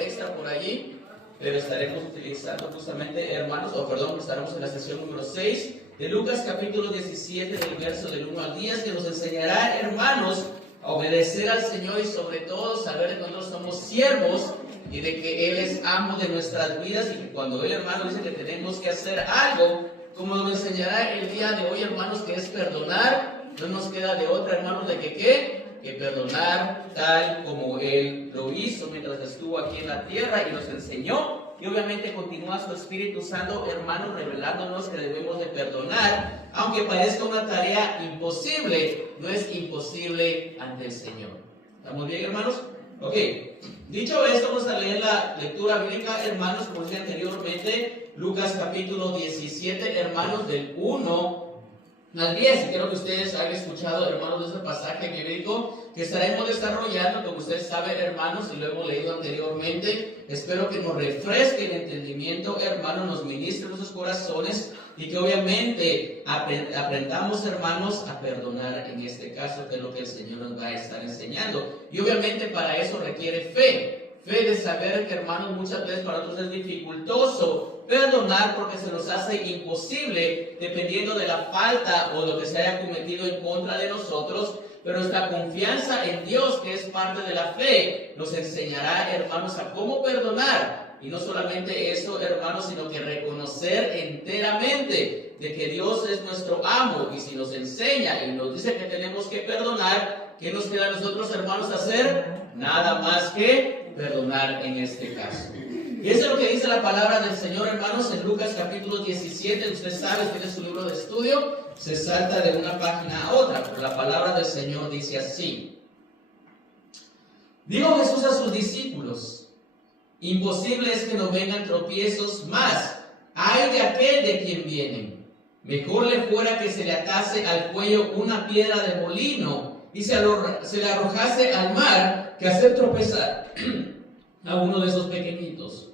extra por allí, pero estaremos utilizando justamente, hermanos, estaremos en la sesión número 6 de Lucas capítulo 17, del verso del 1 al 10, que nos enseñará, hermanos, a obedecer al Señor y sobre todo saber que nosotros somos siervos y de que Él es amo de nuestras vidas, y que cuando Él, hermano, dice que tenemos que hacer algo, como nos enseñará el día de hoy, hermanos, que es perdonar, no nos queda de otra, hermanos, de que que perdonar tal como Él lo hizo mientras estuvo aquí en la tierra y nos enseñó. Y obviamente continúa su Espíritu Santo, hermanos, revelándonos que debemos de perdonar, aunque parezca una tarea imposible, no es imposible ante el Señor. ¿Estamos bien, hermanos? Ok, dicho esto, vamos a leer la lectura bíblica, hermanos, como dije anteriormente, Lucas capítulo 17, hermanos, del 1 al 10. Y quiero que ustedes hayan escuchado, hermanos, de este pasaje bíblico que estaremos desarrollando, como ustedes saben, hermanos, y lo hemos leído anteriormente. Espero que nos refresque el entendimiento, hermanos, nos ministre nuestros corazones y que obviamente aprendamos, hermanos, a perdonar en este caso, que es lo que el Señor nos va a estar enseñando. Y obviamente para eso requiere fe. Fe de saber que, hermanos, muchas veces para nosotros es dificultoso perdonar porque se nos hace imposible dependiendo de la falta o lo que se haya cometido en contra de nosotros. Pero nuestra confianza en Dios, que es parte de la fe, nos enseñará, hermanos, a cómo perdonar. Y no solamente eso, hermanos, sino que reconocer enteramente de que Dios es nuestro amo. Y si nos enseña y nos dice que tenemos que perdonar, ¿qué nos queda a nosotros, hermanos, hacer? Nada más que perdonar en este caso. Y eso es lo que dice la palabra del Señor, hermanos, en Lucas capítulo 17. Usted sabe, tiene su libro de estudio, se salta de una página a otra, pero la palabra del Señor dice así. Dijo Jesús a sus discípulos: imposible es que no vengan tropiezos más, ay de aquel de quien vienen. Mejor le fuera que se le atase al cuello una piedra de molino y se le arrojase al mar, que hacer tropezar a uno de esos pequeñitos.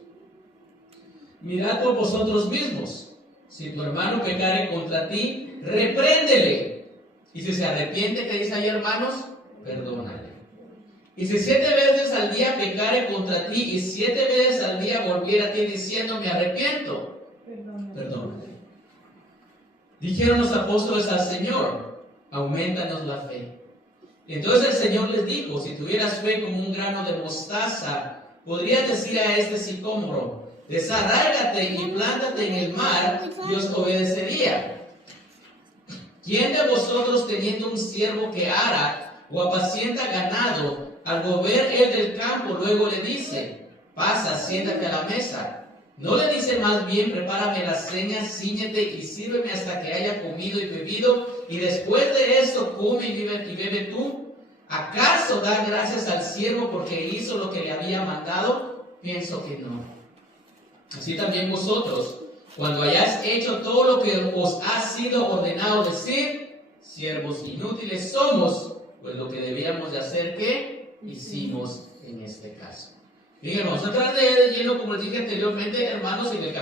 Mirad por vosotros mismos. Si tu hermano pecare contra ti, repréndele. Y si se arrepiente, ¿qué dice ahí, hermanos? Perdónale. Y si 7 veces al día pecare contra ti y 7 veces al día volviera a ti diciendo, me arrepiento, perdónale. Dijeron los apóstoles al Señor, aumentanos la fe. Entonces el Señor les dijo, si tuvieras fe como un grano de mostaza, podrías decir a este sicómoro, desarráigate y plántate en el mar, y os obedecería. ¿Quién de vosotros, teniendo un siervo que ara o apacienta ganado, al volver él del campo, luego le dice, pasa, siéntate a la mesa? ¿No le dice más bien, prepárame la cena, cíñete y sírveme hasta que haya comido y bebido, y después de esto come y bebe tú? ¿Acaso da gracias al siervo porque hizo lo que le había mandado? Pienso que no. Así también vosotros, cuando hayáis hecho todo lo que os ha sido ordenado decir, siervos inútiles somos, pues lo que debíamos de hacer, ¿qué hicimos en este caso? Bien, hermanos, vamos a tratar de leer lleno, como les dije anteriormente, hermanos, en el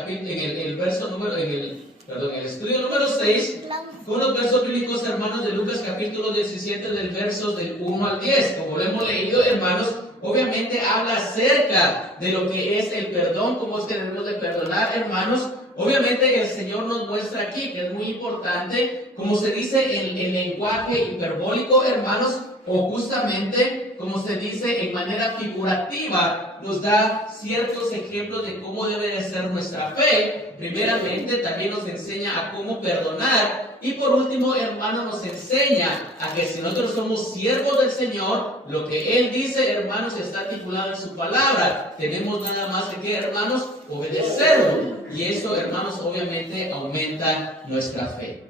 estudio número 6, con los versos bíblicos, hermanos, de Lucas capítulo 17, del verso del 1 al 10. Como lo hemos leído, hermanos, obviamente habla acerca de lo que es el perdón, cómo es que debemos de perdonar, hermanos. Obviamente el Señor nos muestra aquí, que es muy importante, como se dice en el lenguaje hiperbólico, hermanos, o justamente, como se dice en manera figurativa, nos da ciertos ejemplos de cómo debe de ser nuestra fe. Primeramente, también nos enseña a cómo perdonar. Y por último, hermano, nos enseña a que si nosotros somos siervos del Señor, lo que Él dice, hermanos, está articulado en su palabra. Tenemos nada más de que, hermanos, obedecerlo. Y esto, hermanos, obviamente aumenta nuestra fe.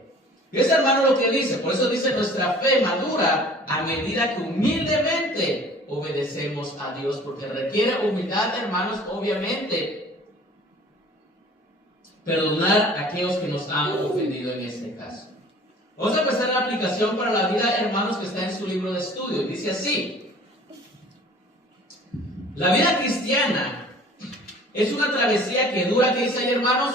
Y es, hermano, lo que dice. Por eso dice, nuestra fe madura a medida que humildemente obedecemos a Dios. Porque requiere humildad, hermanos, obviamente, perdonar a aquellos que nos han ofendido en este caso. Vamos a empezar la aplicación para la vida, hermanos, que está en su libro de estudio. Dice así: la vida cristiana es una travesía que dura, ¿qué dice ahí, hermanos?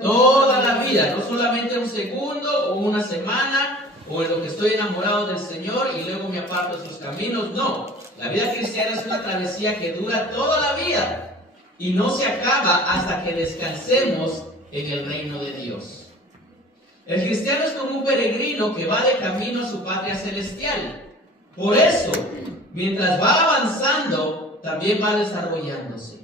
Toda la vida, no solamente un segundo o una semana, o en lo que estoy enamorado del Señor y luego me aparto de sus caminos. No, la vida cristiana es una travesía que dura toda la vida. y no se acaba hasta que descansemos en el reino de Dios. El cristiano es como un peregrino que va de camino a su patria celestial. Por eso, mientras va avanzando, también va desarrollándose.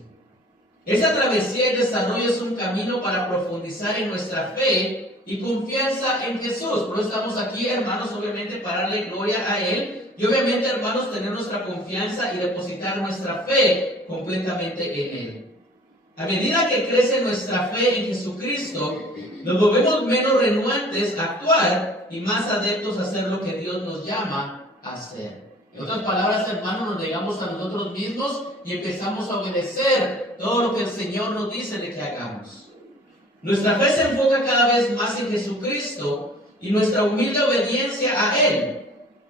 Esa travesía y desarrollo es un camino para profundizar en nuestra fe y confianza en Jesús. Por eso estamos aquí, hermanos, obviamente para darle gloria a Él. Y obviamente, hermanos, tener nuestra confianza y depositar nuestra fe completamente en Él. A medida que crece nuestra fe en Jesucristo, nos volvemos menos renuentes a actuar y más adeptos a hacer lo que Dios nos llama a hacer. En otras palabras, hermanos, nos negamos a nosotros mismos y empezamos a obedecer todo lo que el Señor nos dice de que hagamos. Nuestra fe se enfoca cada vez más en Jesucristo y nuestra humilde obediencia a Él.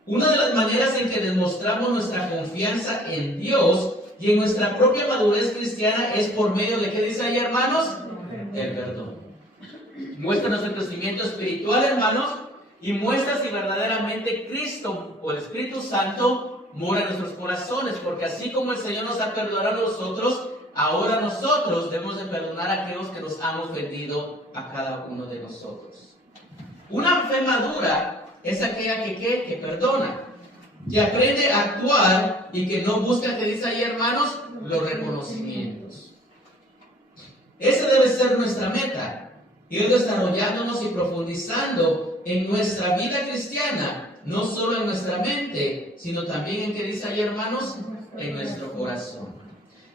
Una de las maneras en que demostramos nuestra confianza en Dios y en nuestra propia madurez cristiana es por medio de, ¿qué dice ahí, hermanos? El perdón. Muestra nuestro crecimiento espiritual, hermanos, y muestra si verdaderamente Cristo o el Espíritu Santo mora en nuestros corazones, porque así como el Señor nos ha perdonado a nosotros, ahora nosotros debemos de perdonar a aquellos que nos han ofendido a cada uno de nosotros. Una fe madura es aquella que perdona, que aprende a actuar y que no busca, que dice ahí, hermanos, los reconocimientos. Esa debe ser nuestra meta, ir desarrollándonos y profundizando en nuestra vida cristiana, no solo en nuestra mente, sino también en, que dice ahí, hermanos, en nuestro corazón.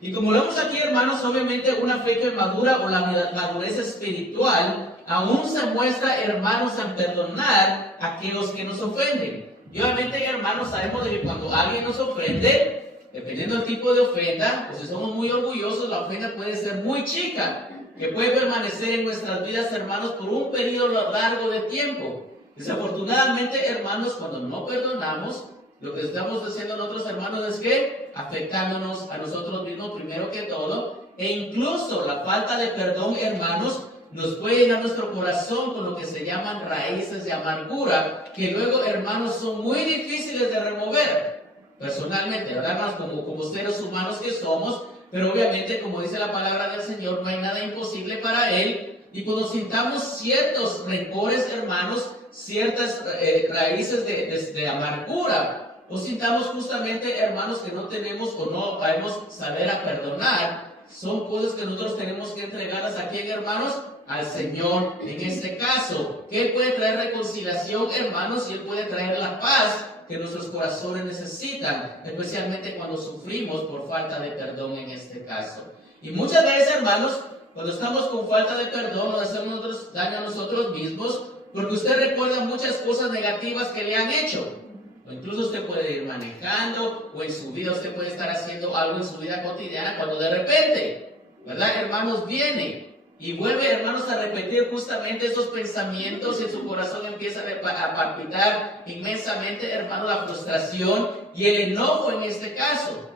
Y como vemos aquí, hermanos, obviamente una fe que madura o la madurez espiritual aún se muestra, hermanos, en perdonar a aquellos que nos ofenden. Y obviamente, hermanos, sabemos de que cuando alguien nos ofende, dependiendo del tipo de ofenda, pues si somos muy orgullosos, la ofenda puede ser muy chica, que puede permanecer en nuestras vidas, hermanos, por un periodo largo de tiempo. Desafortunadamente, hermanos, cuando no perdonamos, lo que estamos haciendo nosotros, hermanos, es que afectándonos a nosotros mismos primero que todo, e incluso la falta de perdón, hermanos, nos puede llenar nuestro corazón con lo que se llaman raíces de amargura, que luego, hermanos, son muy difíciles de remover. Personalmente, ¿verdad, hermanos? Como seres humanos que somos, pero obviamente, como dice la palabra del Señor, no hay nada imposible para Él. Y cuando sintamos ciertos rencores, hermanos, ciertas raíces de amargura, o sintamos justamente, hermanos, que no tenemos o no podemos saber a perdonar, son cosas que nosotros tenemos que entregarlas a quién, hermanos, al Señor en este caso, que Él puede traer reconciliación, hermanos, y Él puede traer la paz que nuestros corazones necesitan, especialmente cuando sufrimos por falta de perdón en este caso. Y muchas veces, hermanos, cuando estamos con falta de perdón, nos hacemos daño a nosotros mismos, porque usted recuerda muchas cosas negativas que le han hecho. O incluso usted puede ir manejando, o en su vida usted puede estar haciendo algo en su vida cotidiana, cuando de repente, ¿verdad, hermanos? Viene y vuelve, hermanos, a repetir justamente esos pensamientos y en su corazón empieza a palpitar inmensamente, hermanos, la frustración y el enojo en este caso.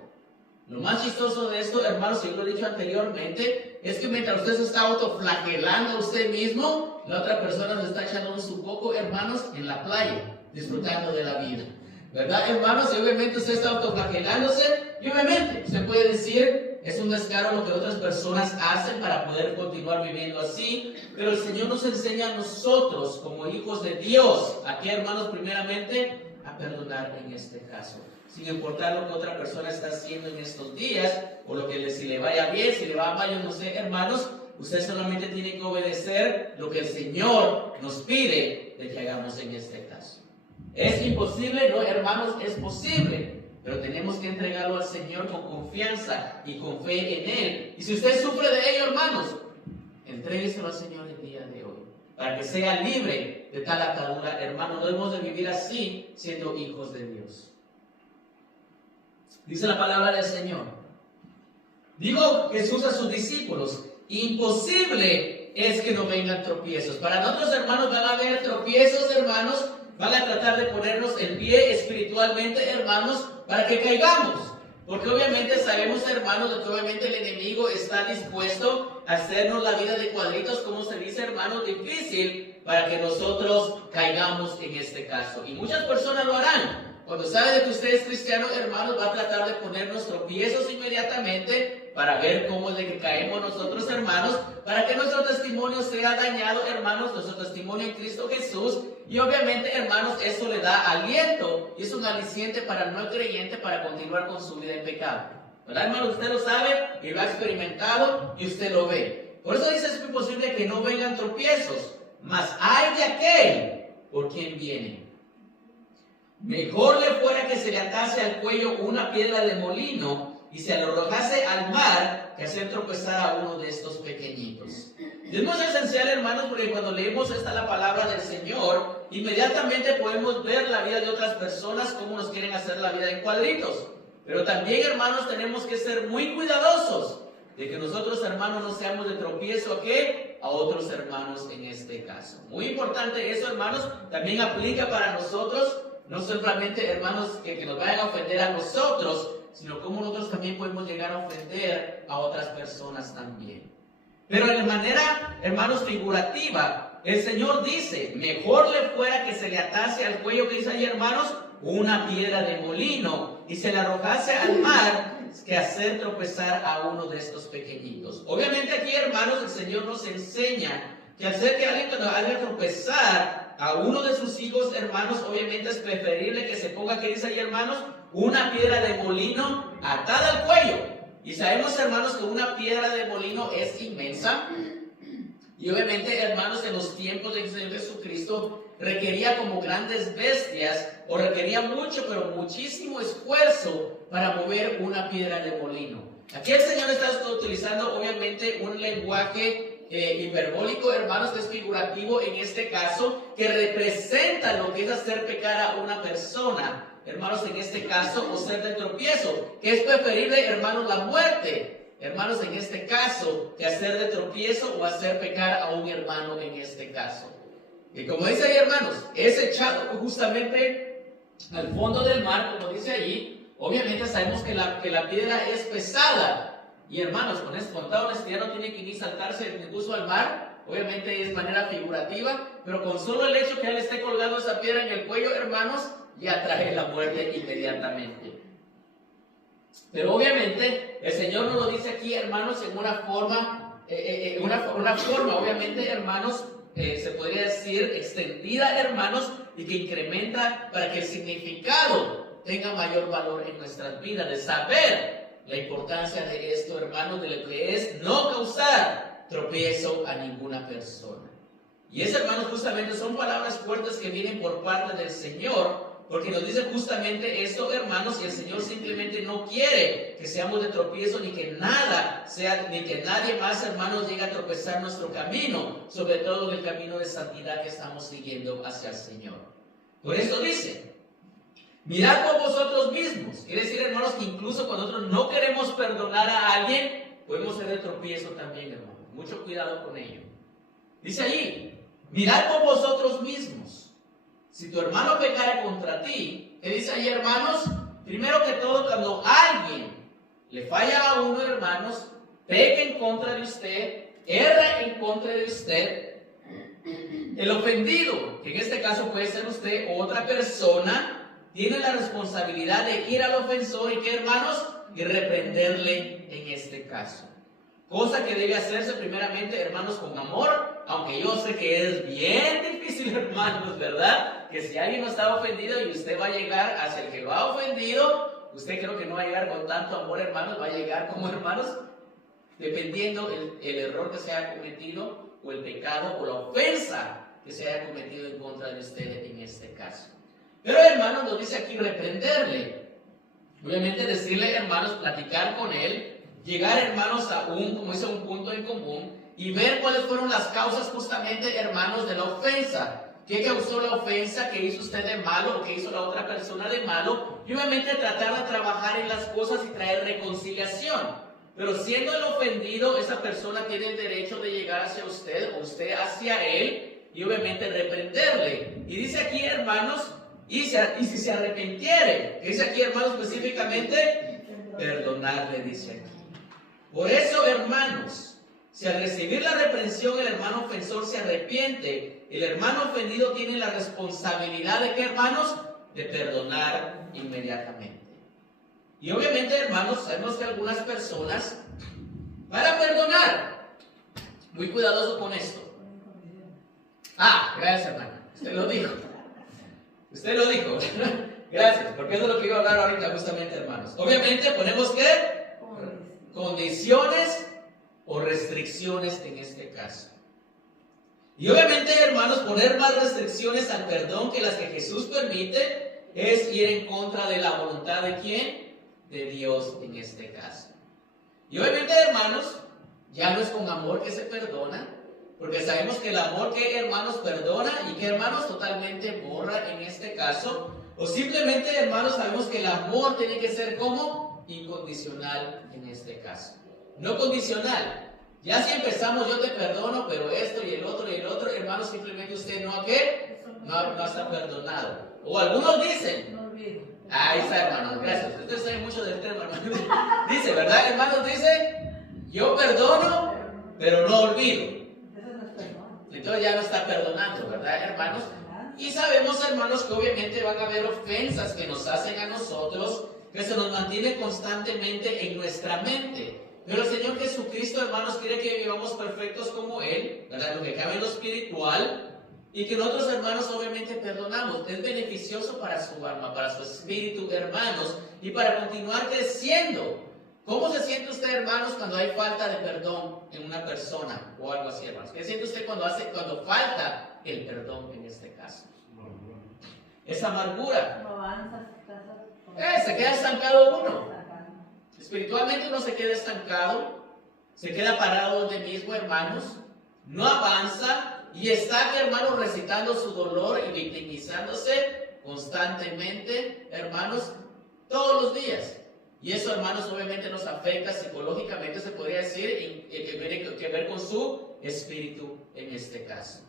Lo más chistoso de esto, hermanos, y yo lo he dicho anteriormente, es que mientras usted se está autoflagelando a usted mismo, la otra persona se está echando un supoco, hermanos, en la playa, disfrutando de la vida. ¿Verdad, hermanos? Y obviamente usted está autoflagelándose, y obviamente usted puede decir, es un descaro lo que otras personas hacen para poder continuar viviendo así, pero el Señor nos enseña a nosotros, como hijos de Dios, aquí, hermanos, primeramente, a perdonar en este caso. Sin importar lo que otra persona está haciendo en estos días, o lo que si le vaya bien, si le va mal, yo no sé, hermanos, usted solamente tiene que obedecer lo que el Señor nos pide de que hagamos en este caso. ¿Es imposible? No, hermanos, es posible, pero tenemos que entregarlo al Señor con confianza y con fe en Él. Y si usted sufre de ello, hermanos, entrégueselo al Señor el día de hoy, para que sea libre de tal atadura, hermanos. No debemos de vivir así, siendo hijos de Dios. Dice la palabra del Señor. Dijo Jesús a sus discípulos, imposible es que no vengan tropiezos. Para nosotros, hermanos, van a haber tropiezos, hermanos, van a tratar de ponernos en pie espiritualmente, hermanos, para que caigamos. Porque obviamente sabemos, hermanos, de que obviamente el enemigo está dispuesto a hacernos la vida de cuadritos, como se dice, hermanos, difícil, para que nosotros caigamos en este caso. Y muchas personas lo harán. Cuando sabe de que usted es cristiano, hermanos, va a tratar de ponernos tropiezos inmediatamente para ver cómo es de que caemos nosotros, hermanos, para que nuestro testimonio sea dañado, hermanos, nuestro testimonio en Cristo Jesús. Y obviamente, hermanos, eso le da aliento y es un aliciente para el no creyente para continuar con su vida en pecado. ¿Verdad, hermanos? Usted lo sabe y lo ha experimentado y usted lo ve. Por eso dice, es muy posible que no vengan tropiezos, mas hay de aquel por quien viene. Mejor le fuera que se le atase al cuello una piedra de molino y se lo arrojase al mar que hacer tropezar a uno de estos pequeñitos. Es muy esencial, hermanos, porque cuando leemos la palabra del Señor, inmediatamente podemos ver la vida de otras personas, cómo nos quieren hacer la vida en cuadritos. Pero también, hermanos, tenemos que ser muy cuidadosos de que nosotros, hermanos, no seamos de tropiezo ¿a qué? A otros hermanos en este caso. Muy importante eso, hermanos, también aplica para nosotros, no solamente, hermanos, que nos vayan a ofender a nosotros, sino como nosotros también podemos llegar a ofender a otras personas también. Pero de manera, hermanos, figurativa, el Señor dice, mejor le fuera que se le atase al cuello, que dice ahí, hermanos, una piedra de molino y se le arrojase al mar que hacer tropezar a uno de estos pequeñitos. Obviamente aquí, hermanos, el Señor nos enseña que hacer que alguien haga tropezar a uno de sus hijos, hermanos, obviamente es preferible que se ponga, ¿qué dice ahí, hermanos? Una piedra de molino atada al cuello. Y sabemos, hermanos, que una piedra de molino es inmensa. Y obviamente, hermanos, en los tiempos del Señor Jesucristo requería como grandes bestias, o requería mucho, pero muchísimo esfuerzo para mover una piedra de molino. Aquí el Señor está utilizando, obviamente, un lenguaje hiperbólico, hermanos, que es figurativo en este caso, que representa lo que es hacer pecar a una persona. Hermanos, en este caso, o ser de tropiezo, que es preferible, hermanos, la muerte, hermanos, en este caso, que hacer de tropiezo o hacer pecar a un hermano en este caso. Y como dice ahí, hermanos, es echado justamente al fondo del mar, como dice allí. Obviamente sabemos que la piedra es pesada. Y hermanos, con toda honestidad no tiene que ni saltarse incluso al mar. Obviamente es manera figurativa, pero con solo el hecho que él esté colgando esa piedra en el cuello, hermanos, ya trae la muerte inmediatamente. Pero obviamente el Señor nos lo dice aquí, hermanos, en una forma, obviamente, hermanos, se podría decir extendida, hermanos, y que incrementa para que el significado tenga mayor valor en nuestras vidas, de saber la importancia de esto, hermanos, de lo que es no causar tropiezo a ninguna persona. Y eso, hermanos, justamente son palabras fuertes que vienen por parte del Señor, porque nos dice justamente esto, hermanos, y el Señor simplemente no quiere que seamos de tropiezo, ni que nadie más, hermanos, llegue a tropezar nuestro camino, sobre todo en el camino de santidad que estamos siguiendo hacia el Señor. Por eso dice, mirad por vosotros mismos. Quiere decir, hermanos, que incluso cuando nosotros no queremos perdonar a alguien, podemos ser de tropiezo también, hermanos. Mucho cuidado con ello. Dice allí, mirad por vosotros mismos. Si tu hermano pecara contra ti, ¿qué dice ahí, hermanos? Primero que todo, cuando alguien le falla a uno, hermanos, peca en contra de usted, erra en contra de usted, el ofendido, que en este caso puede ser usted o otra persona, tiene la responsabilidad de ir al ofensor y, ¿qué, hermanos? Y reprenderle en este caso. Cosa que debe hacerse primeramente, hermanos, con amor, aunque yo sé que es bien difícil, hermanos, ¿verdad? Que si alguien no está ofendido y usted va a llegar hacia el que lo ha ofendido, usted creo que no va a llegar con tanto amor, hermanos, va a llegar como, hermanos, dependiendo el error que se haya cometido, o el pecado, o la ofensa que se haya cometido en contra de usted en este caso. Pero, hermanos, nos dice aquí reprenderle. Obviamente decirle, hermanos, platicar con él, llegar, hermanos, a un punto en común y ver cuáles fueron las causas justamente, hermanos, de la ofensa. ¿Qué causó la ofensa? ¿Qué hizo usted de malo? ¿O qué hizo la otra persona de malo? Y obviamente tratar de trabajar en las cosas y traer reconciliación. Pero siendo el ofendido, esa persona tiene el derecho de llegar hacia usted o usted hacia él y obviamente reprenderle. Y dice aquí, hermanos, y si se arrepintiere, dice aquí, hermanos, específicamente, perdonarle, dice aquí. Por eso, hermanos, si al recibir la reprensión el hermano ofensor se arrepiente, el hermano ofendido tiene la responsabilidad de, ¿qué, hermanos? De perdonar inmediatamente. Y obviamente, hermanos, sabemos que algunas personas perdonar. Muy cuidadoso con esto. Gracias, hermana. Usted lo dijo. Usted lo dijo. Gracias, porque eso es lo que iba a hablar ahorita justamente, hermanos. Obviamente ponemos ¿qué? Condiciones o restricciones en este caso. Y obviamente, hermanos, poner más restricciones al perdón que las que Jesús permite es ir en contra de la voluntad de ¿quién? De Dios en este caso. Y obviamente, hermanos, ya no es con amor que se perdona, porque sabemos que el amor que, hermanos, perdona y que, hermanos, totalmente borra en este caso. O simplemente, hermanos, sabemos que el amor tiene que ser como incondicional en este caso. No condicional. Ya si empezamos, yo te perdono, pero esto y el otro, hermanos, simplemente usted no está perdonado. O algunos dicen, ahí está, hermanos, gracias. Ustedes saben mucho del tema, hermanos. Dice, ¿verdad, hermanos? Dice, yo perdono, pero no olvido. Entonces ya no está perdonando, ¿verdad, hermanos? Y sabemos, hermanos, que obviamente van a haber ofensas que nos hacen a nosotros, que se nos mantiene constantemente en nuestra mente. Pero el Señor Jesucristo, hermanos, quiere que vivamos perfectos como Él, ¿verdad? Lo que cabe en lo espiritual, y que nosotros, hermanos, obviamente perdonamos. Es beneficioso para su alma, para su espíritu, hermanos, y para continuar creciendo. ¿Cómo se siente usted, hermanos, cuando hay falta de perdón en una persona o algo así, hermanos? ¿Qué siente usted cuando falta el perdón en este caso? Es amargura. No avanza, se queda estancado uno. Espiritualmente uno se queda estancado, se queda parado donde mismo, hermanos, no avanza y está, hermanos, recitando su dolor y victimizándose constantemente, hermanos, todos los días. Y eso, hermanos, obviamente nos afecta psicológicamente, se podría decir, y que tiene que ver con su espíritu en este caso.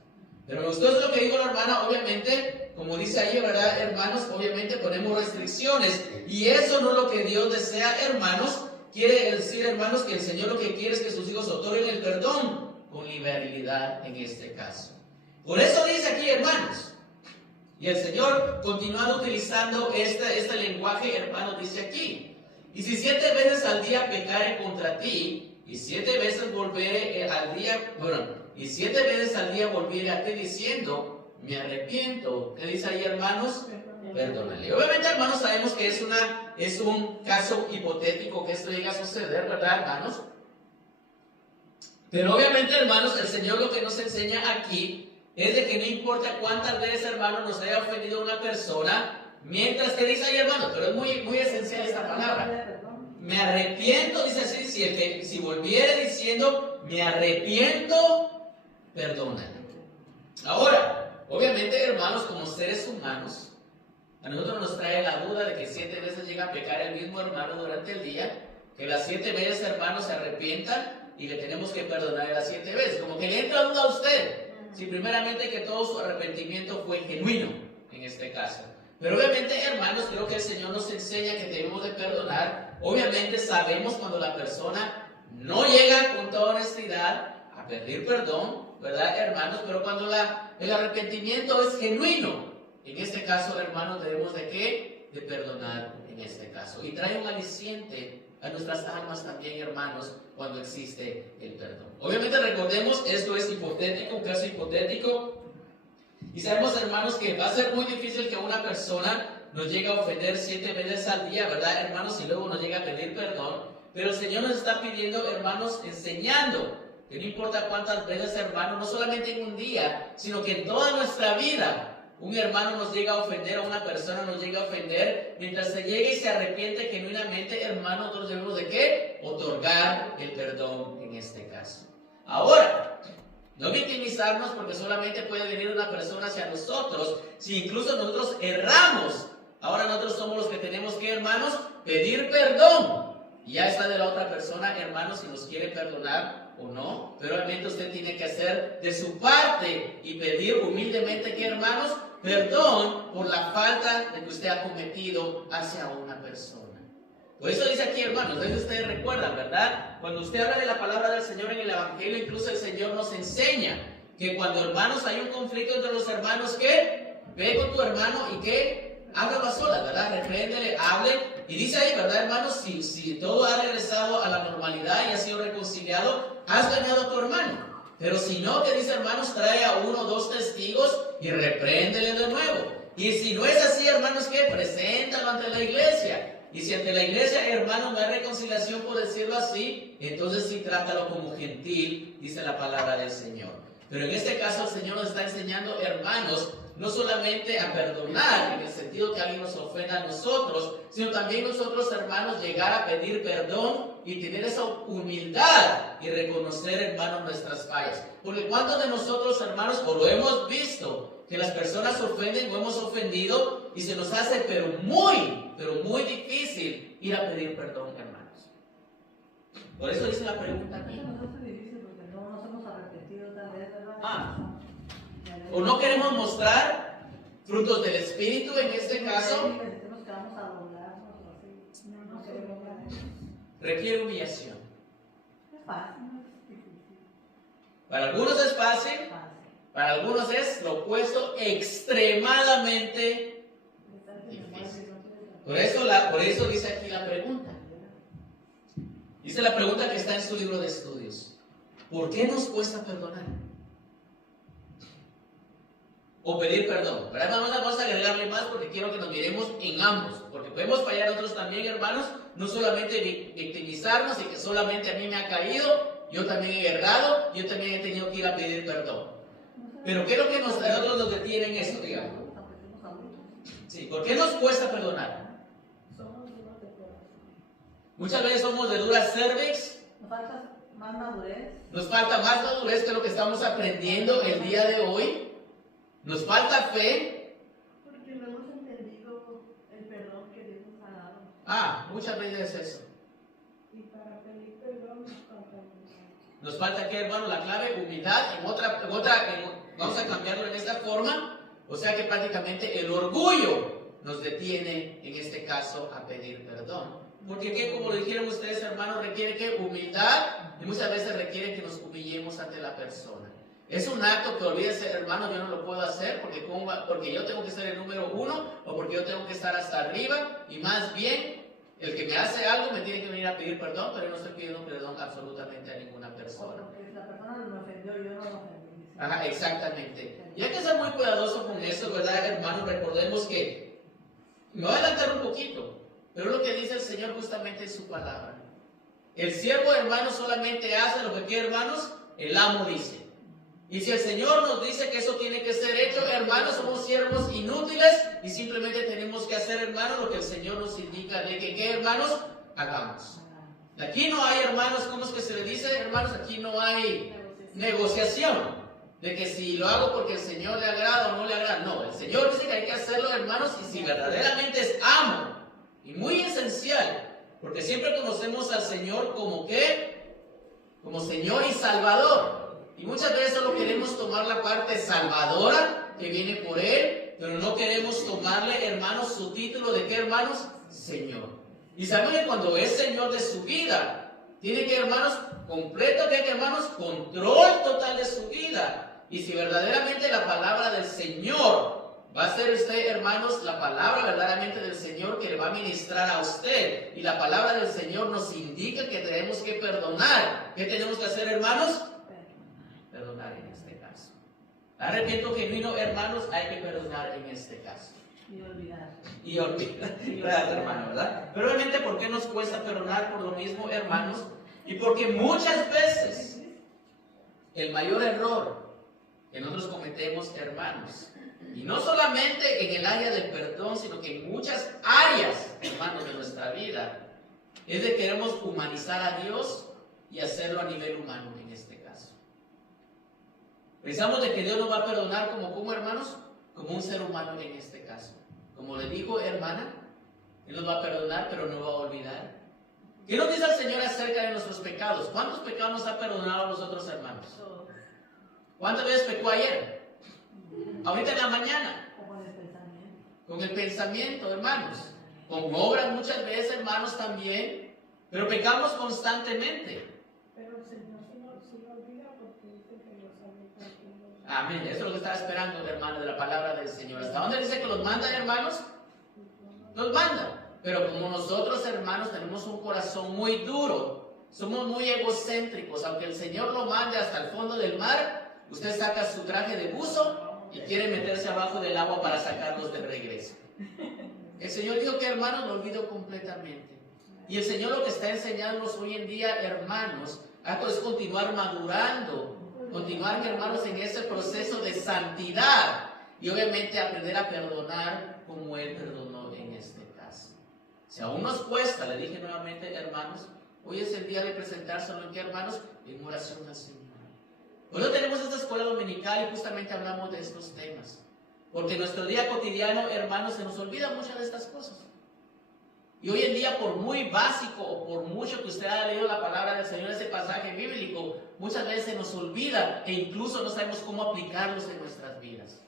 Pero me gustó lo que dijo la hermana, obviamente, como dice ahí, ¿verdad, hermanos? Obviamente ponemos restricciones y eso no es lo que Dios desea, hermanos. Quiere decir, hermanos, que el Señor lo que quiere es que sus hijos otorguen el perdón con liberalidad en este caso. Por eso dice aquí, hermanos, y el Señor continuando utilizando este lenguaje, hermanos, dice aquí, y si 7 veces al día pecare contra ti, y 7 veces volveré al día, y 7 veces al día volveré a ti diciendo, me arrepiento. ¿Qué dice ahí, hermanos? Perdónale. Obviamente, hermanos, sabemos que es un caso hipotético que esto llegue a suceder, ¿verdad, hermanos? Pero obviamente, hermanos, el Señor lo que nos enseña aquí es de que no importa cuántas veces, hermanos, nos haya ofendido una persona, mientras que dice ahí, hermanos, pero es muy esencial esta palabra. Me arrepiento, dice así, si volviere diciendo, me arrepiento, perdónale. Ahora, obviamente, hermanos, como seres humanos, a nosotros nos trae la duda de que 7 veces llega a pecar el mismo hermano durante el día, que las 7 veces, hermanos, se arrepientan y le tenemos que perdonar las 7 veces. Como que le entra duda a usted, si primeramente que todo su arrepentimiento fue genuino, en este caso. Pero obviamente, hermanos, creo que el Señor nos enseña que debemos de perdonar. Obviamente sabemos cuando la persona no llega con toda honestidad a pedir perdón, ¿verdad, hermanos? Pero cuando el arrepentimiento es genuino, en este caso, hermanos, debemos de ¿qué? De perdonar en este caso. Y trae un aliciente a nuestras almas también, hermanos, cuando existe el perdón. Obviamente recordemos, esto es hipotético, un caso hipotético. Y sabemos, hermanos, que va a ser muy difícil que una persona nos llegue a ofender 7 veces al día, ¿verdad, hermanos? Y luego nos llega a pedir perdón. Pero el Señor nos está pidiendo, hermanos, enseñando que no importa cuántas veces, hermanos, no solamente en un día, sino que en toda nuestra vida, un hermano nos llega a ofender, a una persona nos llega a ofender, mientras se llegue y se arrepiente genuinamente, hermano, nosotros debemos de ¿qué? Otorgar el perdón en este caso. Ahora, no victimizarnos porque solamente puede venir una persona hacia nosotros, si incluso nosotros erramos. Ahora nosotros somos los que tenemos que, hermanos, pedir perdón. Y ya está de la otra persona, hermanos, si nos quiere perdonar o no. Pero realmente usted tiene que hacer de su parte y pedir humildemente que, hermanos, perdón por la falta de que usted ha cometido hacia una persona. Por eso dice aquí, hermanos, entonces ustedes recuerdan, ¿verdad? Cuando usted habla de la palabra del Señor en el Evangelio, incluso el Señor nos enseña que cuando, hermanos, hay un conflicto entre los hermanos, ¿qué? Ve con tu hermano y ¿qué? Hágalo a solas, ¿verdad? Repréndele, hable Y dice ahí, ¿verdad, hermanos? Si todo ha regresado a la normalidad y ha sido reconciliado, has ganado a tu hermano. Pero si no, que dice, hermanos, trae a 1 o 2 testigos y repréndele de nuevo. Y si no es así, hermanos, ¿qué? Preséntalo ante la iglesia. Y si ante la iglesia, hermano, no hay reconciliación, por decirlo así, entonces sí trátalo como gentil, dice la palabra del Señor. Pero en este caso el Señor nos está enseñando, hermanos, no solamente a perdonar, en el sentido que alguien nos ofenda a nosotros, sino también nosotros, hermanos, llegar a pedir perdón y tener esa humildad y reconocer, hermanos, nuestras fallas. Porque ¿cuántos de nosotros, hermanos, o lo hemos visto, que las personas ofenden o hemos ofendido y se nos hace pero muy difícil ir a pedir perdón, hermanos? Por eso dice la pregunta aquí. O no queremos mostrar frutos del Espíritu en este caso. Requiere humillación. Para algunos es fácil, para algunos es lo opuesto, extremadamente difícil. Por eso dice aquí la pregunta. Dice la pregunta que está en su libro de estudios. ¿Por qué nos cuesta perdonar? O pedir perdón. Pero vamos a agregarle más porque quiero que nos miremos en ambos. Porque podemos fallar nosotros también, hermanos. No solamente victimizarnos y que solamente a mí me ha caído. Yo también he errado. Yo también he tenido que ir a pedir perdón. Pero ¿qué es lo que nosotros nos detiene en eso, digamos? Sí, ¿por qué nos cuesta perdonar? Muchas veces somos de dura cervix. Nos falta más madurez. Nos falta más madurez que lo que estamos aprendiendo el día de hoy. Nos falta fe. Porque no hemos entendido el perdón que Dios nos ha dado. Muchas veces es eso. Y para pedir perdón nos falta humildad. Nos falta, ¿qué, hermano? La clave, humildad. Vamos a cambiarlo en esta forma. O sea que prácticamente el orgullo nos detiene, en este caso, a pedir perdón. Porque, ¿qué? Como lo dijeron ustedes, hermanos, requiere que humildad y muchas veces requiere que nos humillemos ante la persona. Es un acto que, olvídese, hermano, yo no lo puedo hacer porque yo tengo que ser el número 1 o porque yo tengo que estar hasta arriba, y más bien el que me hace algo me tiene que venir a pedir perdón, pero yo no estoy pidiendo perdón absolutamente a ninguna persona. Porque la persona me ofendió, yo no lo ofendí. Exactamente. Y hay que ser muy cuidadoso con eso, ¿verdad, hermano? Recordemos que me voy a adelantar un poquito, pero lo que dice el Señor justamente en su palabra. El siervo, hermano, solamente hace lo que quiere, hermanos, el amo dice. Y si el Señor nos dice que eso tiene que ser hecho, hermanos, somos siervos inútiles y simplemente tenemos que hacer, hermanos, lo que el Señor nos indica de que, ¿qué, hermanos? Hagamos. Aquí no hay, hermanos, ¿cómo es que se le dice, hermanos? Aquí no hay negociación de que si lo hago porque el Señor le agrada o no le agrada. No, el Señor dice que hay que hacerlo, hermanos, y si verdaderamente es amo y muy esencial, porque siempre conocemos al Señor como ¿qué? Como Señor y Salvador. Y muchas veces solo queremos tomar la parte salvadora que viene por Él, pero no queremos tomarle, hermanos, su título de ¿qué, hermanos? Señor. Y sabemos que cuando es Señor de su vida, tiene que, hermanos, completo, ¿qué, hermanos? Control total de su vida. Y si verdaderamente la palabra del Señor va a ser usted, hermanos, la palabra verdaderamente del Señor que le va a ministrar a usted, y la palabra del Señor nos indica que tenemos que perdonar. ¿Qué tenemos que hacer, hermanos? Perdonar en este caso. Arrepiento genuino, hermanos, hay que perdonar en este caso. Y olvidar. Y olvidar. Gracias, hermano, ¿verdad? Pero obviamente, ¿por qué nos cuesta perdonar? Por lo mismo, hermanos, y porque muchas veces el mayor error que nosotros cometemos, hermanos, y no solamente en el área del perdón, sino que en muchas áreas, hermanos, de nuestra vida, es de queremos humanizar a Dios y hacerlo a nivel humano en este caso. Pensamos de que Dios nos va a perdonar como hermanos, como un ser humano en este caso. Como le dijo, hermana, Él nos va a perdonar, pero no va a olvidar. ¿Qué nos dice el Señor acerca de nuestros pecados? ¿Cuántos pecados nos ha perdonado a nosotros, hermanos? ¿Cuántas veces pecó ayer? Ahorita en la mañana. Con el pensamiento, hermanos. Con obras muchas veces, hermanos, también. Pero pecamos constantemente. Pero el Señor sí lo olvida porque dice que lo sabe. Amén. Eso es lo que estaba esperando, hermano, de la palabra del Señor. ¿Hasta dónde dice que los manda, hermanos? Los manda. Pero como nosotros, hermanos, tenemos un corazón muy duro, somos muy egocéntricos, aunque el Señor lo mande hasta el fondo del mar, usted saca su traje de buzo y quiere meterse abajo del agua para sacarlos de regreso. El Señor dijo que, hermanos, lo olvidó completamente. Y el Señor lo que está enseñándonos hoy en día, hermanos, es continuar madurando, continuar, hermanos, en ese proceso de santidad y obviamente aprender a perdonar como Él perdonó en este caso. Si aún nos cuesta, le dije nuevamente, hermanos, hoy es el día de presentárselo en qué, hermanos, en oración al Señor. Por eso tenemos esta escuela dominical y justamente hablamos de estos temas. Porque en nuestro día cotidiano, hermanos, se nos olvidan muchas de estas cosas. Y hoy en día, por muy básico o por mucho que usted haya leído la palabra del Señor, ese pasaje bíblico, muchas veces se nos olvida e incluso no sabemos cómo aplicarlos en nuestras vidas.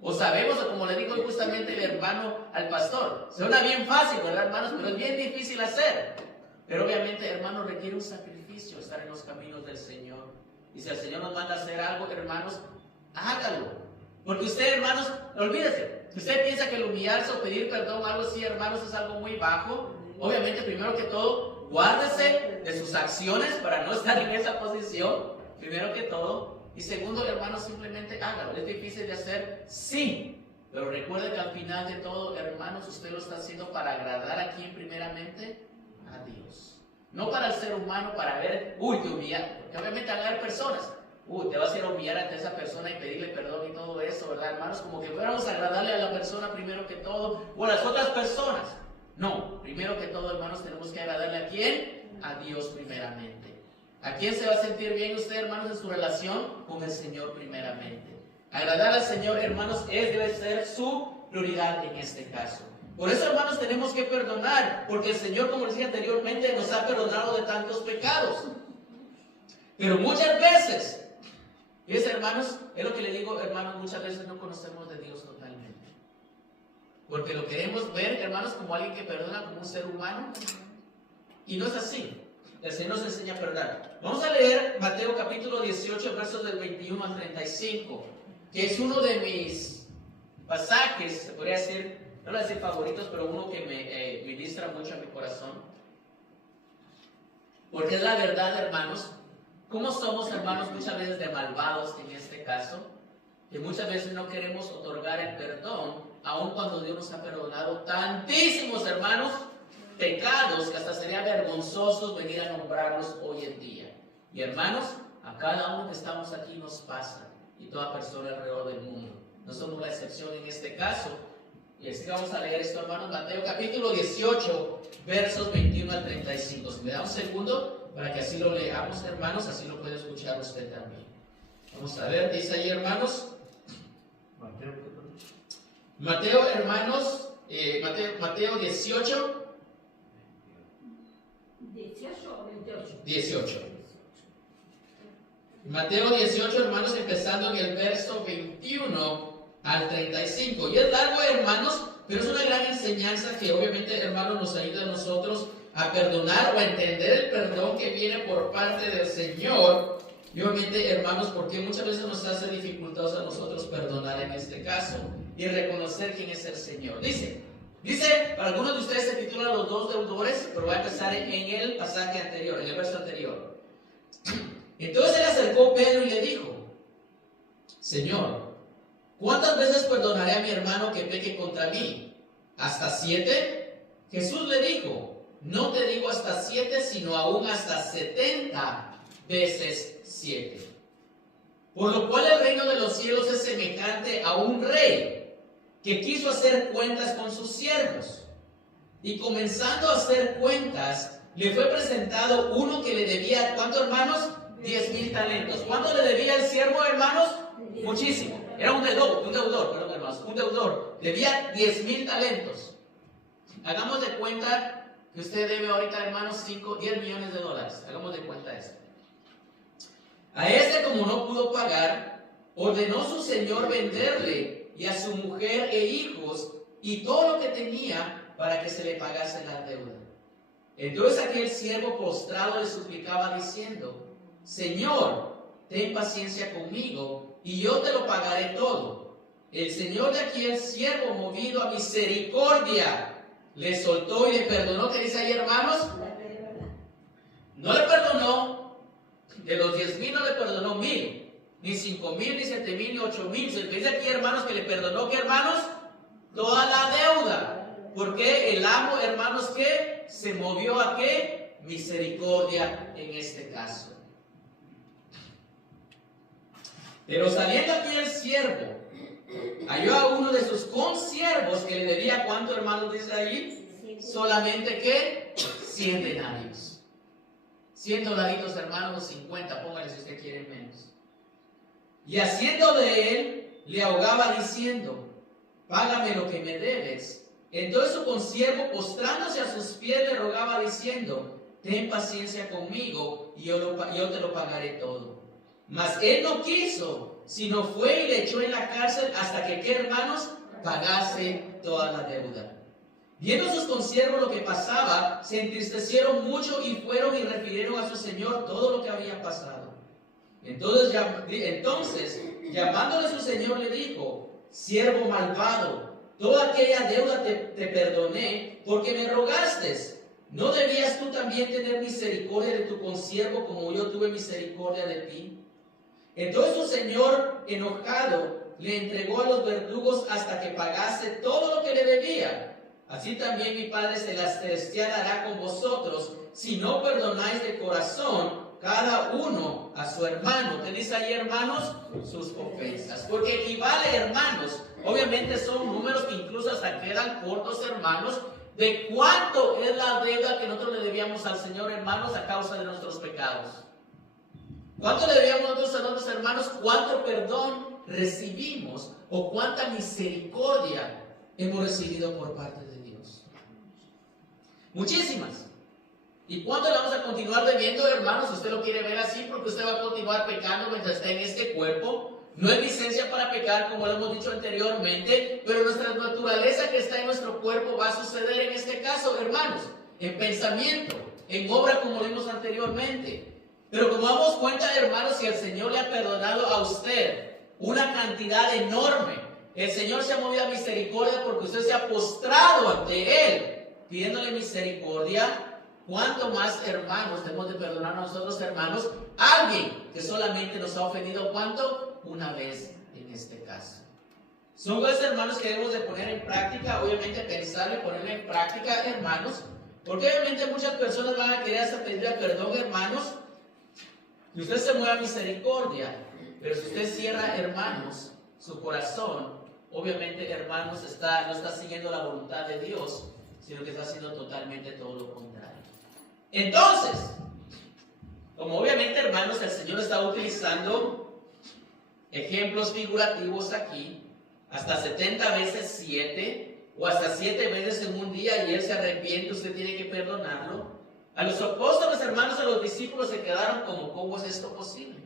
O sabemos, o como le dijo justamente el hermano al pastor, suena bien fácil, ¿verdad, hermanos? Pero es bien difícil hacer. Pero obviamente, hermanos, requiere un sacrificio estar en los caminos del Señor. Y si el Señor nos manda a hacer algo, hermanos, hágalo. Porque usted, hermanos, olvídese, si usted piensa que el humillarse o pedir perdón o algo así, hermanos, es algo muy bajo, obviamente, primero que todo, guárdese de sus acciones para no estar en esa posición, primero que todo. Y segundo, hermanos, simplemente hágalo. Es difícil de hacer, sí, pero recuerde que al final de todo, hermanos, usted lo está haciendo para agradar a quién primeramente, a Dios. No para el ser humano, para ver, te humillar, porque obviamente van a haber personas. Te vas a ir a humillar ante esa persona y pedirle perdón y todo eso, ¿verdad, hermanos? Como que fuéramos a agradarle a la persona primero que todo, o a las otras personas. No, primero que todo, hermanos, tenemos que agradarle a ¿quién? A Dios primeramente. ¿A quién se va a sentir bien usted, hermanos, en su relación? Con el Señor primeramente. Agradar al Señor, hermanos, debe ser su prioridad en este caso. Por eso, hermanos, tenemos que perdonar, porque el Señor, como les dije anteriormente, nos ha perdonado de tantos pecados. Pero muchas veces, hermanos, es lo que le digo, hermanos, muchas veces no conocemos de Dios totalmente. Porque lo queremos ver, hermanos, como alguien que perdona, como un ser humano. Y no es así. El Señor nos enseña a perdonar. Vamos a leer Mateo capítulo 18, versos del 21 al 35, que es uno de mis pasajes, se podría decir, no lo voy a decir favoritos, pero uno que me ministra mucho a mi corazón. Porque es la verdad, hermanos. ¿Cómo somos, hermanos, muchas veces de malvados en este caso? Que muchas veces no queremos otorgar el perdón, aun cuando Dios nos ha perdonado tantísimos, hermanos, pecados que hasta sería vergonzosos venir a nombrarlos hoy en día. Y hermanos, a cada uno que estamos aquí nos pasa, y toda persona alrededor del mundo. No somos la excepción en este caso. Y así vamos a leer esto, hermanos, Mateo capítulo 18, versos 21 al 35. Si me da un segundo para que así lo leamos, hermanos, así lo puede escuchar usted también. Vamos a ver, dice ahí, hermanos. Mateo, hermanos, Mateo 18. 18. Mateo 18, hermanos, empezando en el verso 21 al 35. Y es largo, hermanos, pero es una gran enseñanza que obviamente, hermanos, nos ayuda a nosotros a perdonar o a entender el perdón que viene por parte del Señor. Y obviamente, hermanos, porque muchas veces nos hace dificultoso a nosotros perdonar en este caso y reconocer quién es el Señor. Dice, para algunos de ustedes se titula Los dos deudores, pero voy a empezar en el pasaje anterior, en el verso anterior. Entonces le acercó Pedro y le dijo: Señor, ¿cuántas veces perdonaré a mi hermano que peque contra mí? ¿Hasta 7? Jesús le dijo: no te digo hasta 7, sino aún hasta 70 veces 7. Por lo cual el reino de los cielos es semejante a un rey que quiso hacer cuentas con sus siervos. Y comenzando a hacer cuentas, le fue presentado uno que le debía, ¿cuánto, hermanos? 10,000 talentos. ¿Cuánto le debía el siervo, hermanos? Muchísimo. Era un deudor, perdón, hermanos, un deudor. Debía 10,000 talentos. Hagamos de cuenta que usted debe ahorita, hermanos, 10 millones de dólares. Hagamos de cuenta eso. A este, como no pudo pagar, ordenó su señor venderle y a su mujer e hijos y todo lo que tenía para que se le pagase la deuda. Entonces aquel siervo postrado le suplicaba diciendo: Señor, ten paciencia conmigo y yo te lo pagaré todo. El señor de aquel siervo, movido a misericordia, le soltó y le perdonó. ¿Qué dice ahí, hermanos? No le perdonó, de los 10,000 no le perdonó 1,000, ni 5,000, ni 7,000, ni 8,000. Se dice aquí, hermanos, que le perdonó, ¿qué, hermanos? Toda la deuda. Porque el amo, hermanos, ¿qué? Se movió a ¿qué? Misericordia en este caso. Pero saliendo aquí el siervo, halló a uno de sus consiervos que le debía, ¿cuánto, hermanos, dice ahí? Solamente ¿qué? 100 denarios. 100 dolaritos, hermanos, 50, póngale si usted quiere menos. Y haciendo de él, le ahogaba diciendo, págame lo que me debes. Entonces su consiervo, postrándose a sus pies, le rogaba diciendo, ten paciencia conmigo y yo te lo pagaré todo. Mas él no quiso, sino fue y le echó en la cárcel hasta que, ¿qué, hermanos? Pagase toda la deuda. Viendo sus consiervos lo que pasaba, se entristecieron mucho y fueron y refirieron a su señor todo lo que había pasado. Entonces llamándole su señor, le dijo, siervo malvado, toda aquella deuda te perdoné porque me rogaste. ¿No debías tú también tener misericordia de tu consiervo como yo tuve misericordia de ti? Entonces su señor, enojado, le entregó a los verdugos hasta que pagase todo lo que le debía. Así también mi Padre celestial hará con vosotros, si no perdonáis de corazón cada uno a su hermano. ¿Qué dice ahí, hermanos? Sus ofensas. Porque equivale, hermanos, obviamente son números que incluso hasta quedan cortos, hermanos, de cuánto es la deuda que nosotros le debíamos al Señor, hermanos, a causa de nuestros pecados. ¿Cuánto le debíamos nosotros a nuestros hermanos? ¿Cuánto perdón recibimos? ¿O cuánta misericordia hemos recibido por parte de Dios? Muchísimas. ¿Y cuánto le vamos a continuar debiendo, hermanos? Usted lo quiere ver así porque usted va a continuar pecando mientras esté en este cuerpo. No hay licencia para pecar, como lo hemos dicho anteriormente, pero nuestra naturaleza que está en nuestro cuerpo va a suceder en este caso, hermanos, en pensamiento, en obra, como vimos anteriormente. Pero como damos cuenta, hermanos, si el Señor le ha perdonado a usted una cantidad enorme, el Señor se ha movido a misericordia porque usted se ha postrado ante Él, pidiéndole misericordia. ¿Cuánto más, hermanos, debemos de perdonar a nosotros, hermanos, alguien que solamente nos ha ofendido? ¿Cuánto? Una vez en este caso. Son cosas, hermanos, que debemos de poner en práctica, obviamente pensar y poner en práctica, hermanos, porque obviamente muchas personas van a querer hasta pedirle perdón, hermanos, y usted se mueve a misericordia, pero si usted cierra, hermanos, su corazón, obviamente, hermanos, no está siguiendo la voluntad de Dios, sino que está haciendo totalmente todo lo contrario. Entonces, como obviamente, hermanos, el Señor está utilizando ejemplos figurativos aquí, hasta 70 veces 7, o hasta 7 veces en un día, y Él se arrepiente, usted tiene que perdonarlo. A los apóstoles, hermanos, a los discípulos se quedaron como, ¿cómo es esto posible?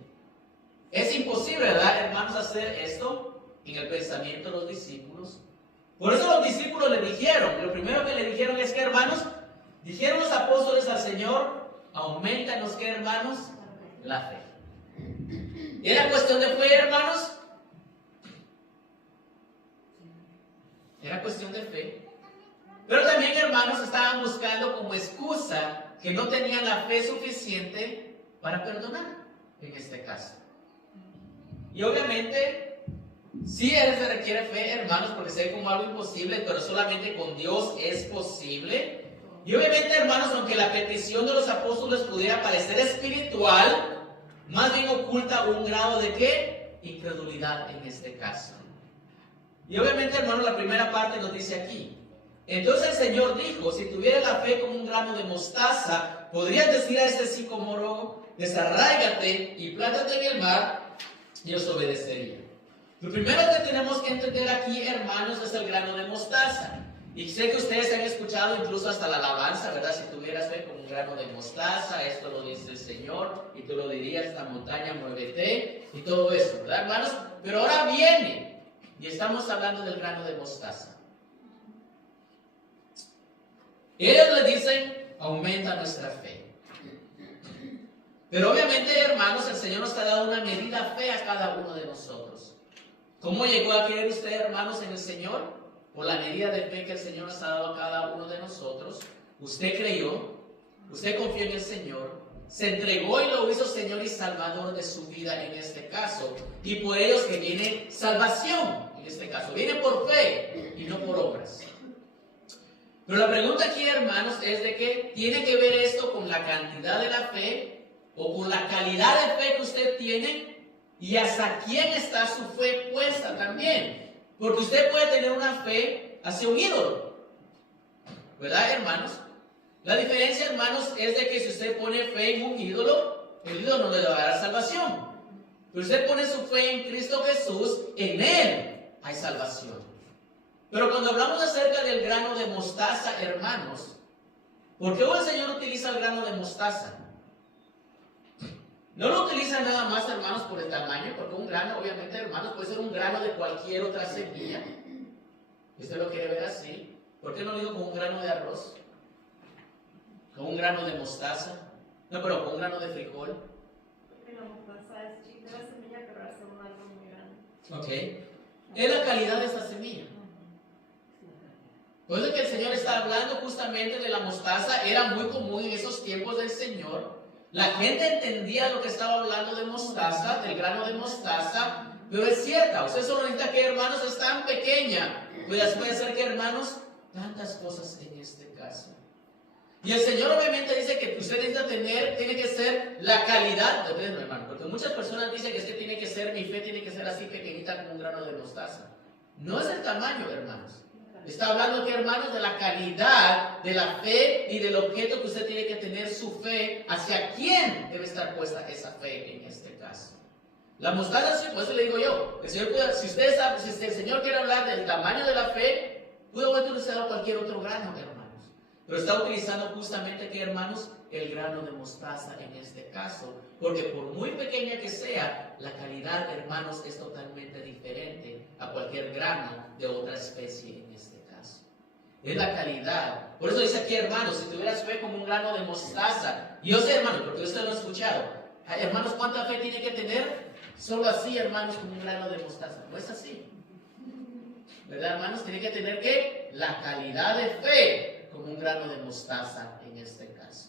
Es imposible, ¿verdad, hermanos, hacer esto en el pensamiento de los discípulos? Por eso los discípulos le dijeron, lo primero que le dijeron es que, hermanos, dijeron los apóstoles al Señor, aumentanos, ¿qué, hermanos? La fe. ¿Era cuestión de fe, hermanos? Era cuestión de fe. Pero también, hermanos, estaban buscando como excusa que no tenían la fe suficiente para perdonar, en este caso. Y obviamente, sí se requiere fe, hermanos, porque se ve como algo imposible, pero solamente con Dios es posible. Y obviamente, hermanos, aunque la petición de los apóstoles pudiera parecer espiritual, más bien oculta un grado de ¿qué? Incredulidad en este caso. Y obviamente, hermanos, la primera parte nos dice aquí. Entonces el Señor dijo, si tuvieras la fe como un grano de mostaza, podrías decir a este sicómoro, desarráigate y plántate en el mar, y os obedecería. Lo primero que tenemos que entender aquí, hermanos, es el grano de mostaza. Y sé que ustedes han escuchado incluso hasta la alabanza, ¿verdad? Si tuvieras fe como un grano de mostaza, esto lo dice el Señor, y tú lo dirías, esta montaña, muévete, y todo eso, ¿verdad, hermanos? Pero ahora viene, y estamos hablando del grano de mostaza. Ellos le dicen, aumenta nuestra fe. Pero obviamente, hermanos, el Señor nos ha dado una medida fe a cada uno de nosotros. ¿Cómo llegó a creer usted, hermanos, en el Señor? por la medida de fe que el Señor nos ha dado a cada uno de nosotros. Usted creyó, usted confió en el Señor, se entregó y lo hizo Señor y Salvador de su vida en este caso. Y por ellos que viene salvación en este caso. Viene por fe y no por obras. Pero la pregunta aquí, hermanos, es de que tiene que ver esto con la cantidad de la fe o con la calidad de fe que usted tiene y hasta quién está su fe puesta también. Porque usted puede tener una fe hacia un ídolo, ¿verdad, hermanos? La diferencia, hermanos, es de que si usted pone fe en un ídolo, el ídolo no le va a dar salvación. Pero usted pone su fe en Cristo Jesús, en Él hay salvación. Pero cuando hablamos acerca del grano de mostaza, hermanos, ¿por qué el Señor utiliza el grano de mostaza? No lo utiliza nada más, hermanos, por el tamaño, porque un grano, obviamente, hermanos, puede ser un grano de cualquier otra semilla. ¿Usted lo quiere ver así? ¿Por qué no lo digo con un grano de arroz? ¿Con un grano de mostaza? No, pero con un grano de frijol. Porque la mostaza es chica la semilla, pero hace un árbol muy grande. Ok. Es la calidad de esa semilla. Por eso que el Señor está hablando justamente de la mostaza. Era muy común en esos tiempos del Señor. La gente entendía lo que estaba hablando de mostaza, del grano de mostaza, pero es cierta. Usted solo necesita que, hermanos, es tan pequeña. Puede ser que, hermanos, tantas cosas en este caso. Y el Señor obviamente dice que usted necesita tener, tiene que ser la calidad, depende, hermano, porque muchas personas dicen que es que tiene que ser, mi fe tiene que ser así pequeñita como un grano de mostaza. No es el tamaño, hermanos. Está hablando aquí, hermanos, de la calidad de la fe y del objeto que usted tiene que tener su fe, hacia quién debe estar puesta esa fe en este caso. La mostaza, sí, por eso le digo yo, el Señor puede, si el Señor quiere hablar del tamaño de la fe, puede haber utilizado cualquier otro grano, hermanos. Pero está utilizando justamente aquí, hermanos, el grano de mostaza en este caso, porque por muy pequeña que sea, la calidad, hermanos, es totalmente diferente a cualquier grano de otra especie en este caso. Es la calidad. Por eso dice aquí, hermanos, si tuvieras fe como un grano de mostaza, yo sé, hermanos, porque usted lo ha escuchado, hermanos, ¿cuánta fe tiene que tener? Solo así, hermanos, como un grano de mostaza. No es así, ¿verdad, hermanos? Tiene que tener ¿qué? La calidad de fe como un grano de mostaza en este caso.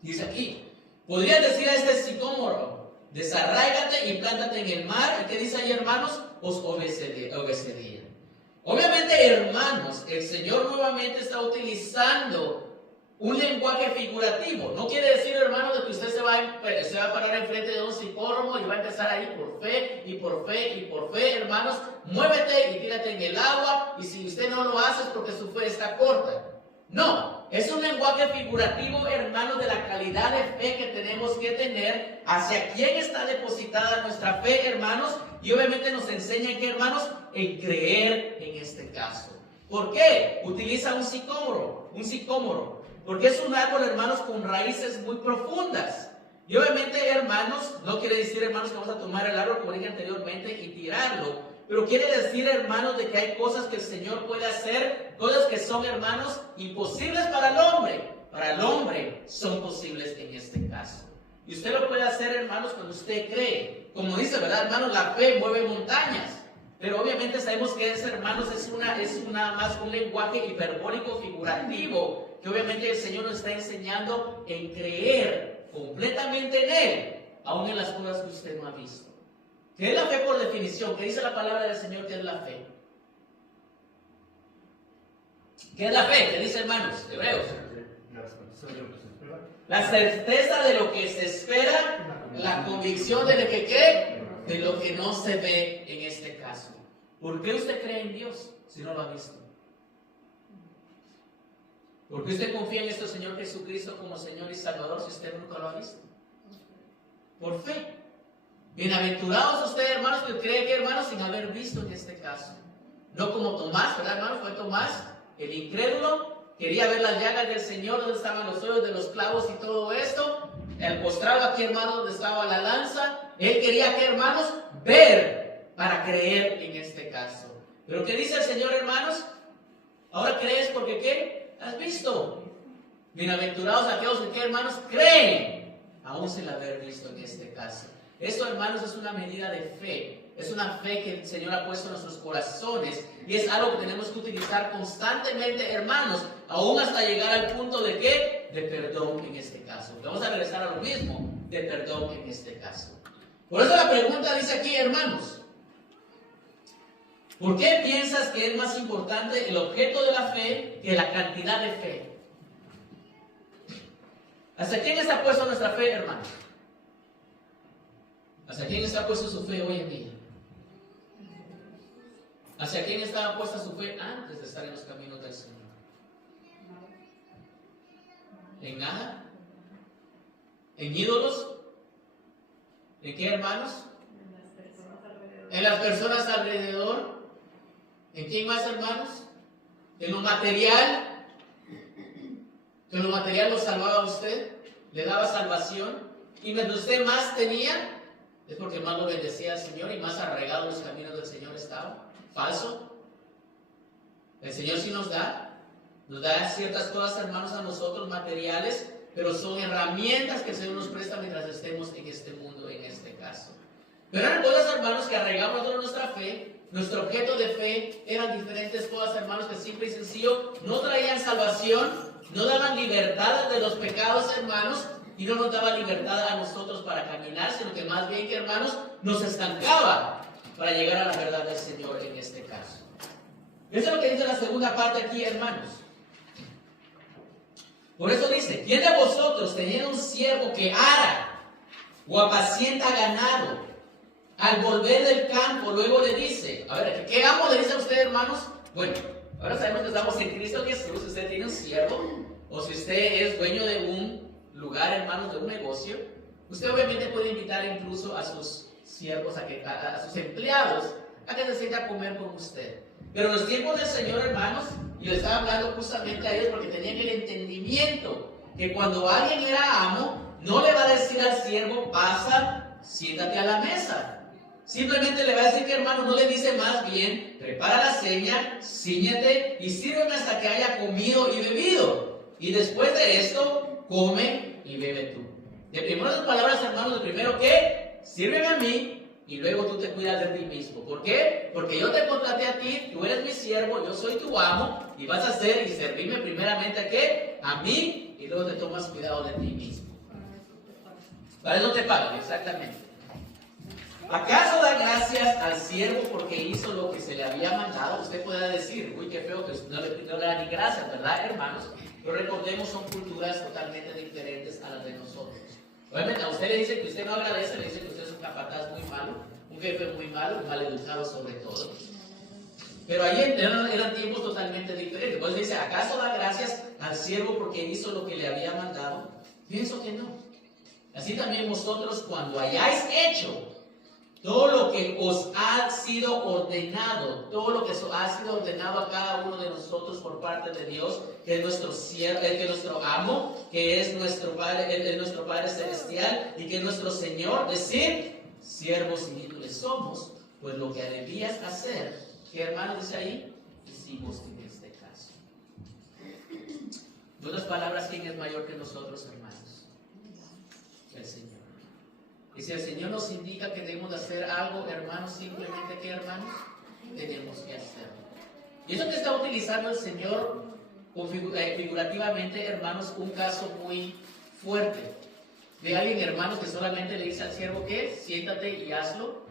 Dice aquí, podrías decir a este sicómoro, desarráigate y plántate en el mar. ¿Y qué dice ahí, hermanos? Os obedecería. Obviamente, hermanos, el Señor nuevamente está utilizando un lenguaje figurativo. No quiere decir, hermanos, de que usted se va a parar enfrente de un sicómoro y va a empezar ahí por fe y por fe y por fe, hermanos. Muévete y tírate en el agua, y si usted no lo hace es porque su fe está corta. No, es un lenguaje figurativo, hermanos, de la calidad de fe que tenemos que tener, hacia quién está depositada nuestra fe, hermanos, y obviamente nos enseña que, hermanos, en creer en este caso. ¿Por qué? Utiliza un sicómoro, porque es un árbol, hermanos, con raíces muy profundas. Y obviamente, hermanos, no quiere decir, hermanos, que vamos a tomar el árbol, como dije anteriormente, y tirarlo. Pero quiere decir, hermanos, de que hay cosas que el Señor puede hacer, cosas que son, hermanos, imposibles para el hombre. Para el hombre son posibles en este caso. Y usted lo puede hacer, hermanos, cuando usted cree. Como dice, ¿verdad, hermanos? La fe mueve montañas. Pero obviamente sabemos que eso, hermanos, es más un lenguaje hiperbólico, figurativo, que obviamente el Señor nos está enseñando en creer completamente en Él, aún en las cosas que usted no ha visto. ¿Qué es la fe por definición? ¿Qué dice la palabra del Señor que es la fe? ¿Qué es la fe? ¿Qué dice, hermanos? Hebreos. La certeza de lo que se espera, la convicción de lo que ¿qué? De lo que no se ve en este caso. ¿Por qué usted cree en Dios si no lo ha visto? ¿Por qué usted confía en nuestro Señor Jesucristo como Señor y Salvador si usted nunca lo ha visto? Por fe. Bienaventurados ustedes, hermanos, que creen que, hermanos, sin haber visto en este caso. No como Tomás, ¿verdad, hermanos? Fue Tomás, el incrédulo, quería ver las llagas del Señor, donde estaban los hoyos de los clavos y todo esto. El postrado aquí, hermanos, donde estaba la lanza. Él quería que, hermanos, ver para creer en este caso. Pero ¿qué dice el Señor, hermanos? Ahora crees porque ¿qué? ¿Has visto? Bienaventurados aquellos que, hermanos, creen, aún sin haber visto en este caso. Esto, hermanos, es una medida de fe. Es una fe que el Señor ha puesto en nuestros corazones y es algo que tenemos que utilizar constantemente, hermanos, aún hasta llegar al punto de ¿qué? De perdón en este caso. Vamos a regresar a lo mismo, de perdón en este caso. Por eso la pregunta dice aquí, hermanos, ¿por qué piensas que es más importante el objeto de la fe que la cantidad de fe? ¿Hacia quién está puesta nuestra fe, hermanos? ¿Hacia quién está puesta su fe hoy en día? ¿Hacia quién estaba puesta su fe antes de estar en los caminos del Señor? ¿En nada? ¿En ídolos? ¿En qué, hermanos? En las personas alrededor. ¿En quién más, hermanos? ¿En lo material? ¿Que lo material lo salvaba a usted? ¿Le daba salvación? Y mientras usted más tenía, es porque más lo bendecía al Señor y más arraigado en los caminos del Señor estaba. ¿Falso? El Señor sí nos da ciertas cosas, hermanos, a nosotros materiales, pero son herramientas que el Señor nos presta mientras estemos en este mundo, en este caso. Pero eran cosas, hermanos, que arraigamos toda nuestra fe. Nuestro objeto de fe eran diferentes cosas, hermanos, que simple y sencillo no traían salvación, no daban libertad de los pecados, hermanos, y no nos daba libertad a nosotros para caminar, sino que más bien que, hermanos, nos estancaba para llegar a la verdad del Señor en este caso. Eso es lo que dice la segunda parte aquí, hermanos. Por eso dice, ¿quién de vosotros teniendo un siervo que ara o apacienta ganado, al volver del campo, luego le dice, a ver, ¿qué amo le dice a usted, hermanos? Bueno, ahora sabemos que estamos en Cristo Jesús. Si usted tiene un siervo, o si usted es dueño de un lugar, hermanos, de un negocio, usted obviamente puede invitar incluso a sus siervos, a sus empleados, a que se sienta a comer con usted. Pero en los tiempos del Señor, hermanos, y le estaba hablando justamente a ellos porque tenían el entendimiento que cuando alguien era amo, no le va a decir al siervo, pasa, siéntate a la mesa. Simplemente le va a decir que, hermano, no le dice, más bien, prepara la cena, cíñete y sírveme hasta que haya comido y bebido. Y después de esto, come y bebe tú. De primeras palabras, hermanos, de primero que, sírveme a mí y luego tú te cuidas de ti mismo. ¿Por qué? Porque yo te contraté a ti, tú eres mi siervo, yo soy tu amo y vas a hacer y servirme primeramente a qué? A mí, y luego te tomas cuidado de ti mismo. Para eso te pagan, exactamente. ¿Acaso da gracias al siervo porque hizo lo que se le había mandado? Usted puede decir, uy, qué feo que no le da ni gracias, ¿verdad, hermanos? Pero recordemos, son culturas totalmente diferentes a las de nosotros. Obviamente, a usted le dice que usted no agradece, le dice que usted es un capataz muy malo, un jefe muy malo, un maleducado sobre todo. Pero ahí eran tiempos totalmente diferentes. Pues dice, ¿acaso da gracias al siervo porque hizo lo que le había mandado? Pienso que no. Así también vosotros, cuando hayáis hecho todo lo que os ha sido ordenado, todo lo que ha sido ordenado a cada uno de nosotros por parte de Dios, que es nuestro siervo, que es nuestro amo, que es nuestro Padre, es nuestro Padre Celestial y que es nuestro Señor, decir, siervos y líderes somos, pues lo que debías hacer, ¿qué hermano dice ahí? Hicimos en este caso. En otras palabras, ¿quién es mayor que nosotros, hermanos? El Señor. Y si el Señor nos indica que debemos de hacer algo, hermanos, simplemente, ¿qué, hermanos? Tenemos que hacerlo. Y eso que está utilizando el Señor figurativamente, hermanos, un caso muy fuerte de alguien, hermanos, que solamente le dice al siervo que siéntate y hazlo,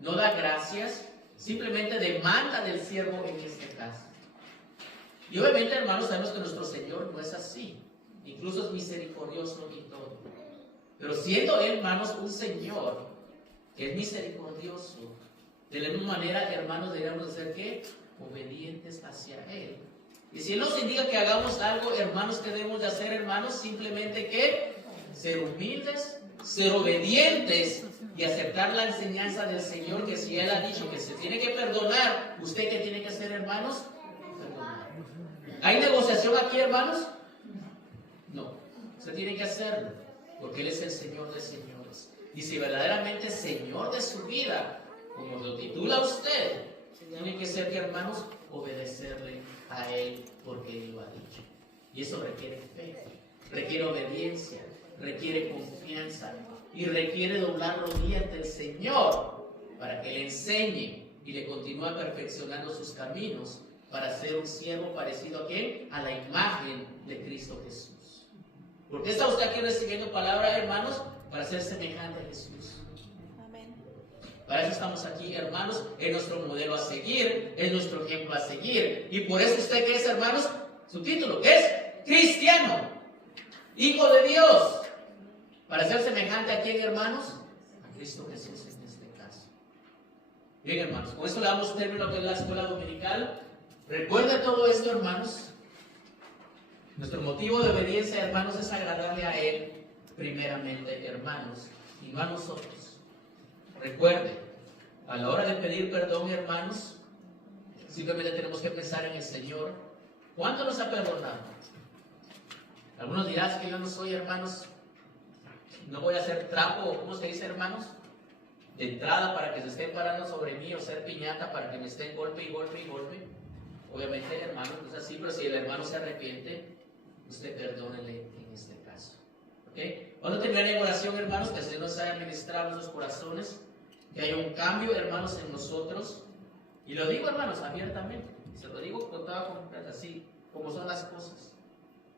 no da gracias, simplemente demanda del siervo en este caso. Y obviamente, hermanos, sabemos que nuestro Señor no es así, incluso es misericordioso y todo. Pero siendo Él, hermanos, un Señor que es misericordioso, de la misma manera, hermanos, deberíamos ser ¿qué? Obedientes hacia Él. Y si Él nos indica que hagamos algo, hermanos, ¿qué debemos de hacer, hermanos? Simplemente ¿qué? Ser humildes, ser obedientes y aceptar la enseñanza del Señor, que si Él ha dicho que se tiene que perdonar, ¿usted qué tiene que hacer, hermanos? Perdonar. ¿Hay negociación aquí, hermanos? No, usted tiene que hacerlo, porque Él es el Señor de señores. Y si verdaderamente es Señor de su vida, como lo titula usted, tiene que ser que, hermanos, obedecerle a Él porque Él lo ha dicho. Y eso requiere fe, requiere obediencia, requiere confianza. y requiere doblar rodillas ante el Señor para que le enseñe y le continúe perfeccionando sus caminos para ser un siervo parecido a ¿quién? A la imagen de Cristo Jesús. ¿Por qué está usted aquí recibiendo palabra, hermanos? Para ser semejante a Jesús. Amén. Para eso estamos aquí, hermanos. Es nuestro modelo a seguir, es nuestro ejemplo a seguir. Y por eso usted que es, hermanos, su título, que es cristiano, hijo de Dios. Para ser semejante a quién, hermanos? A Cristo Jesús en este caso. Bien, hermanos, con esto le damos término a lo que es la escuela dominical. Recuerda todo esto, hermanos. Nuestro motivo de obediencia, hermanos, es agradarle a Él primeramente, hermanos, y no a nosotros. Recuerde, a la hora de pedir perdón, hermanos, simplemente tenemos que pensar en el Señor. ¿Cuánto nos ha perdonado? Algunos dirán que yo no soy, hermanos, no voy a hacer trapo, ¿cómo se dice, hermanos? De entrada para que se estén parando sobre mí o ser piñata para que me estén golpe y golpe y golpe. Obviamente, hermano, no es así, pero si el hermano se arrepiente, usted perdónele en este caso. ¿Ok? Vamos a terminar en oración, hermanos, que el Señor nos haya ministrado en nuestros corazones, que haya un cambio, hermanos, en nosotros. Y lo digo, hermanos, abiertamente. Se lo digo con toda confianza, así como son las cosas.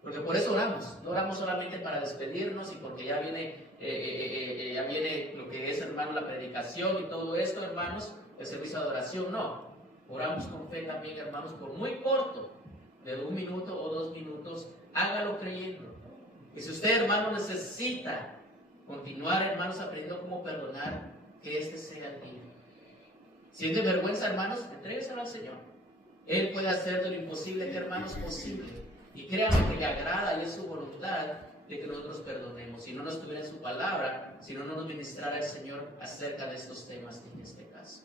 Porque por eso oramos. No oramos solamente para despedirnos y porque ya viene lo que es, hermano, la predicación y todo esto, hermanos, el servicio de adoración. No. Oramos con fe también, hermanos, por muy corto, de 1 minuto o 2 minutos, hágalo creyendo. Y si usted, hermano, necesita continuar, hermanos, aprendiendo cómo perdonar, que este sea el día. Siente vergüenza, hermanos, entrégueselo al Señor. Él puede hacer de lo imposible, que hermanos, posible. Y créanme que le agrada y es su voluntad de que nosotros perdonemos. Si no nos tuviera en su palabra, si no nos ministrara el Señor acerca de estos temas en este caso.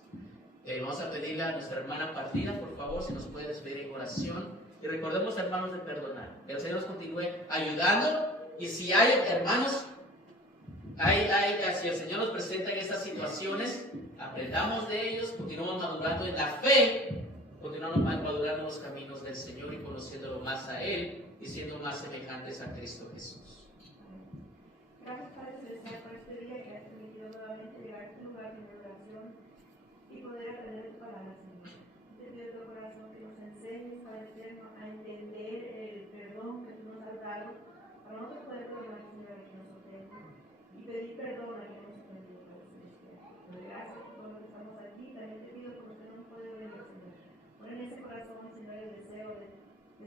Vamos a pedirle a nuestra hermana partida, por favor, si nos puede despedir en oración. Y recordemos, hermanos, de perdonar. Que el Señor nos continúe ayudando. Y si hay, hermanos, si el Señor nos presenta en estas situaciones, aprendamos de ellos, continuamos madurando en la fe, continuamos madurando en los caminos del Señor y conociéndolo más a Él y siendo más semejantes a Cristo Jesús. Gracias, Padre Celestial, por este día que has permitido nuevamente llegar a este lugar de oración y poder aprender tu palabra, Señor. Te pido de corazón que nos enseñes, Padre Eterno, a entender el perdón que tú nos has dado para nosotros poder perdonar, Señor, a quien nos ofende y pedir perdón a quien nos ofendió, Padre Celestial. Pero gracias por todo lo que estamos aquí. También te pido que usted nos puede oír, Señor. Pon en ese corazón, Señor, el deseo de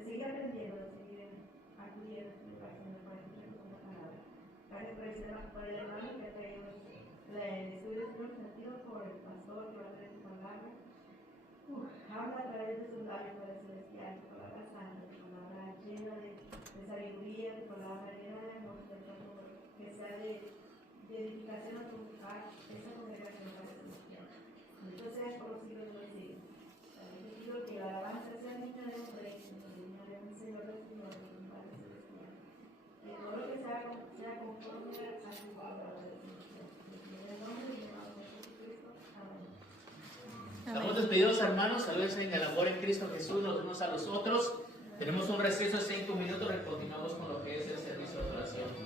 seguir aprendiendo, de seguir acudiendo a este lugar, Señor, para escuchar tu santa palabra. Gracias por el hermano que ha traído el estudio, Señor, sentido por el pastor que va a traer tu palabra. Habla a través de sus labios, Padre Celestial, tu palabra santa, tu palabra llena de sabiduría, tu palabra llena de amor, que sea de edificación a tu esa congregación, Padre Celestial. Bendito seas por los siglos de los siglos. También te pido que la alabanza sea digna de un rey, digna de un Señor de señores, un Padre Celestial. Que todo lo que sea conforme a tu palabra, Padre Celestial. En el nombre de Jesucristo. Amén. Estamos despedidos, hermanos. Saludos en el amor en Cristo Jesús, los unos a los otros. Tenemos un receso de 5 minutos y continuamos con lo que es el servicio de oración.